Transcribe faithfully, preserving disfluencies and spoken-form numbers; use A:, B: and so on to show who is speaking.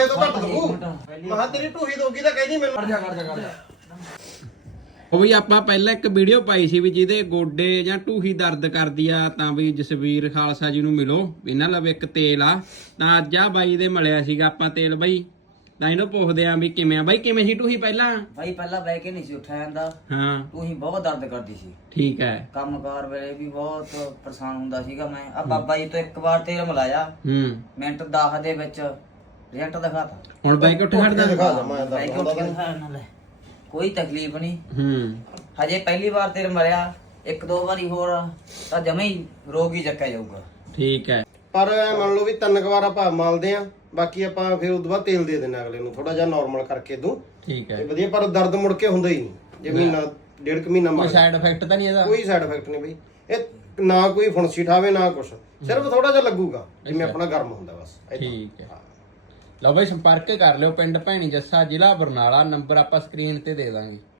A: ਇਹ ਤਾਂ ਘੱਟ ਦੂ ਮਹਾ ਤੇਰੀ ਢੂਹੀ ਦੋਗੀ ਤਾਂ ਕਹਿੰਦੀ ਮੈਨੂੰ।
B: ਕਰ ਜਾ ਕਰ ਜਾ ਕਰ ਜਾ।
C: ਉਹ ਵੀ ਆਪਾਂ ਪਹਿਲਾਂ ਇੱਕ ਵੀਡੀਓ ਪਾਈ ਸੀ ਵੀ ਜਿਹਦੇ ਗੋਡੇ ਜਾਂ ਢੂਹੀ ਦਰਦ ਕਰਦੀ ਆ ਤਾਂ ਵੀ ਜਸਵੀਰ ਖਾਲਸਾ ਜੀ ਨੂੰ ਮਿਲੋ, ਇਹਨਾਂ ਲਵੇ ਇੱਕ ਤੇਲ ਆ। ਤਾਂ ਅੱਜ ਆ ਬਾਈ ਦੇ ਮਿਲਿਆ ਸੀਗਾ ਆਪਾਂ ਤੇਲ ਬਾਈ, ਤਾਂ ਇਹਨੂੰ ਪੁੱਛਦੇ ਆ ਵੀ ਕਿਵੇਂ ਆ ਬਾਈ, ਕਿਵੇਂ ਸੀ ਢੂਹੀ ਪਹਿਲਾਂ?
B: ਬਾਈ ਪਹਿਲਾਂ ਬਹਿ ਕੇ ਨਹੀਂ ਸੀ ਉੱਠਿਆ ਜਾਂਦਾ,
C: ਹਾਂ
B: ਢੂਹੀ ਬਹੁਤ ਦਰਦ ਕਰਦੀ ਸੀ।
C: ਠੀਕ ਹੈ।
B: ਕੰਮਕਾਰ ਵੇਲੇ ਵੀ ਬਹੁਤ ਪਰੇਸ਼ਾਨ ਹੁੰਦਾ ਸੀਗਾ ਮੈਂ। ਆ ਬਾਬਾ ਜੀ ਤੋਂ ਇੱਕ ਵਾਰ ਤੇਲ ਮਿਲਾਇਆ,
C: ਹੂੰ
B: ਮਿੰਟ ਦਸ ਦੇ ਵਿੱਚ ਰਿਜ਼ਲਟ ਦਿਖਾਤਾ।
C: ਹੁਣ ਬਾਈ ਕਿ ਉੱਠ ਖੜਦਾ?
A: ਦਿਖਾ ਦੇ ਮੈਂ
B: ਬਹਿ ਕੇ ਉੱਠ ਕੇ ਦਿਖਾ ਇਹਨਾਂ ਲੈ, ਕੋਈ ਤਕਲੀਫ ਨਹੀਂ।
C: ਹੂੰ
B: ਹਜੇ ਪਹਿਲੀ ਵਾਰ ਤੇਲ ਮਰਿਆ, ਇੱਕ ਦੋ ਵਾਰੀ ਹੋਰ ਤਾਂ ਜਮੇ ਹੀ ਰੋਗ ਹੀ ਚੱਕਿਆ ਜਾਊਗਾ।
C: ਠੀਕ ਹੈ।
A: ਪਰ ਐ ਮੰਨ ਲਓ ਵੀ ਤਿੰਨ ਕੁ ਵਾਰ ਆਪਾਂ ਮਲਦੇ ਆ, ਬਾਕੀ ਆਪਾਂ ਫਿਰ ਉਦੋਂ ਬਾਅਦ ਤੇਲ ਦੇ ਦਿੰਦੇ ਅਗਲੇ ਨੂੰ ਥੋੜਾ ਜਿਹਾ ਨਾਰਮਲ ਕਰਕੇ ਦੂ
C: ਠੀਕ ਹੈ।
A: ਤੇ ਵਧੀਆ। ਪਰ ਦਰਦ ਮੁੜ ਕੇ ਹੁੰਦਾ ਹੀ ਨਹੀਂ ਜੇ ਮਹੀਨਾ ਡੇਢ ਕੁ ਮਹੀਨਾ
C: ਕੋਈ
A: ਮਲ।
C: ਸਾਈਡ ਇਫੈਕਟ ਤਾਂ ਨਹੀਂ ਇਹਦਾ?
A: ਕੋਈ ਸਾਈਡ ਇਫੈਕਟ ਨਹੀਂ ਬਈ, ਇਹ ਨਾ ਕੋਈ ਫੁਣਸੀ ਠਾਵੇ ਨਾ ਕੁਛ, ਸਿਰਫ ਥੋੜਾ ਜਿਹਾ ਲੱਗੂਗਾ ਜਿਵੇਂ ਆਪਣਾ ਗਰਮ ਹੁੰਦਾ ਬਸ।
C: ਠੀਕ ਹੈ। ਲਓ ਬਾਈ ਸੰਪਰਕ ਕਰ ਲਿਓ, ਪਿੰਡ ਭੈਣੀ ਜੱਸਾ, ਜ਼ਿਲ੍ਹਾ ਬਰਨਾਲਾ। ਨੰਬਰ ਆਪਾਂ ਸਕਰੀਨ ਤੇ ਦੇ ਦਾਂਗੇ।